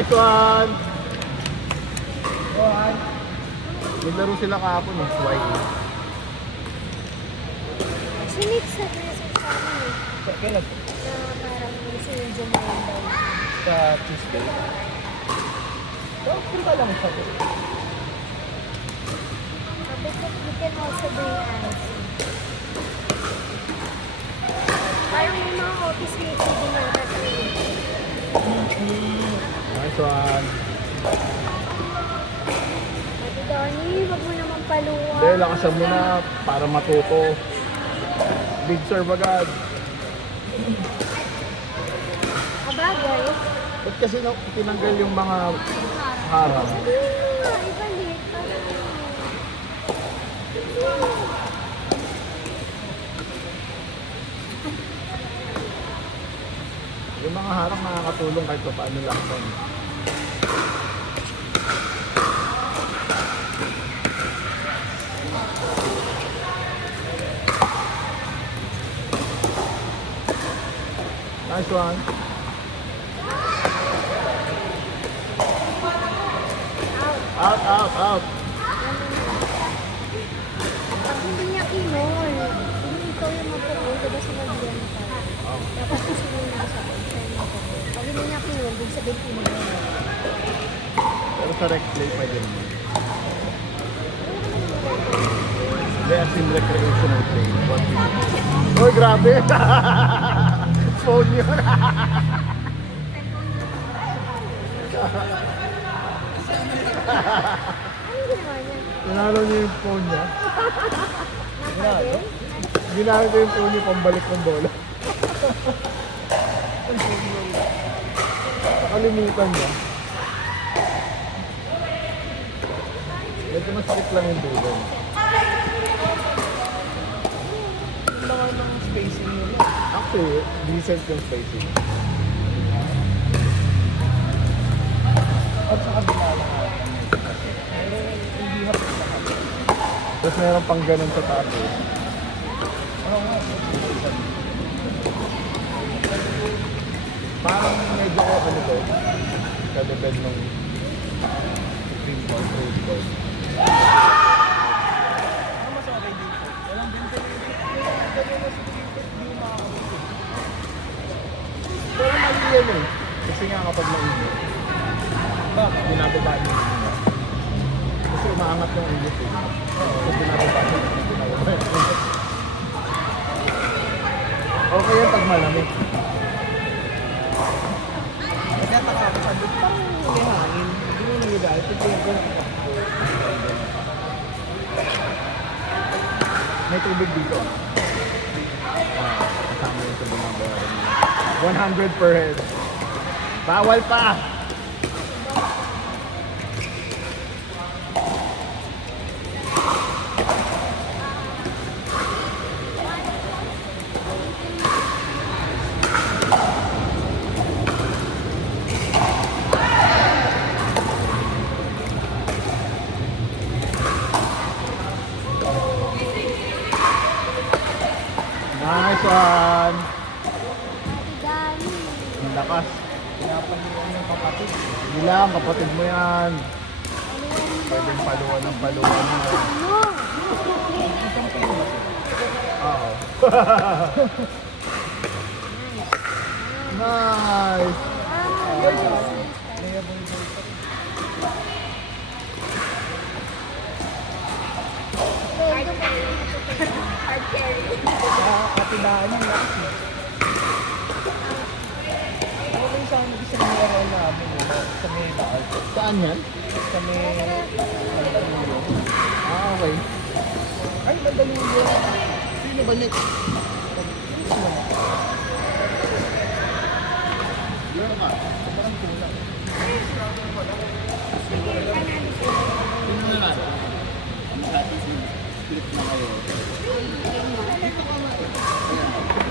Nice one! Naglaro sila kahapon eh, YA. Sunit sa present sa amin eh. Kailan? Na parang si Jumain daw. Sa Tuesday. So, punta lang sa Tuesday. Sabi ko, we can also bring ice. Parang may mga office mates din yata sa Nice one! Ate Donnie, wag mo naman paluwa. Hindi, lakasan mo na para matuto. Big serve agad. Kabagay. Ba't kasi tinanggal yung mga harang? Sabi nga, ibalik. Yung mga harang nakakatulong kahit pa paano lang po. Nice one. Out, out, out. Pag hindi niya kinol, hindi ikaw yung mapukul, diba sinabihan ka? Tapos susunod na sa siya yung mapukul. Pag hindi niya kinol, din sabihin kinol. Pero sa rec play pwede naman. Hindi, as in recreational play. Oh, grabe! Phone yun! Ano ginawa niya? Tinalo niya yung phone niya. Nakadin? Ginamit niya yung phone niya pambalik ng bola. Nakalimutan niya. Medyo masakit lang yung dulo. Mga ng spacing nila. Actually, decent yung spacing. At sa kabila lang. Pero hindi hapos na kami. Tapos meron pang ganun sa tapo. Oo nga. Parang medyo ko ano to, sa level ng Supreme Court, Supreme Court. Ano mas okay dito? Walang Pero mali yan eh. Kasi nga kapag mainit, bakit? binababa niyo yung init. Kasi umaangat yung init eh. So binababa niyo yung init. Okay yan pag malamig. Kasi at nakakasabot, parang may hangin. Hindi mo nangyayari. Ito yung gano'n. May tubig dito. Kasama yung tubig ng bayaran mo. 100 per head. Bawal pa! Nice one! Ate Dani. Ang lakas. Pinapaluan ng kapatid. Hindi lang, kapatid mo yan. Ano yan? Pwedeng paluan ng paluan mo. Ano? Isang pino ba siya? Oo. Nice! Layable boy. Hard carry. Katibahan yung lakas eh. Ano ba yung sa amin isang meron namin sa may lakas? Saan yan? Sa may Mandaluyong. Ah, okay. Ay, Mandaluyong. Sino ba Nick? Meron ka? Parang kulang. Sino na natin? Ang ating split na kayo. Dito ka na. Ayan.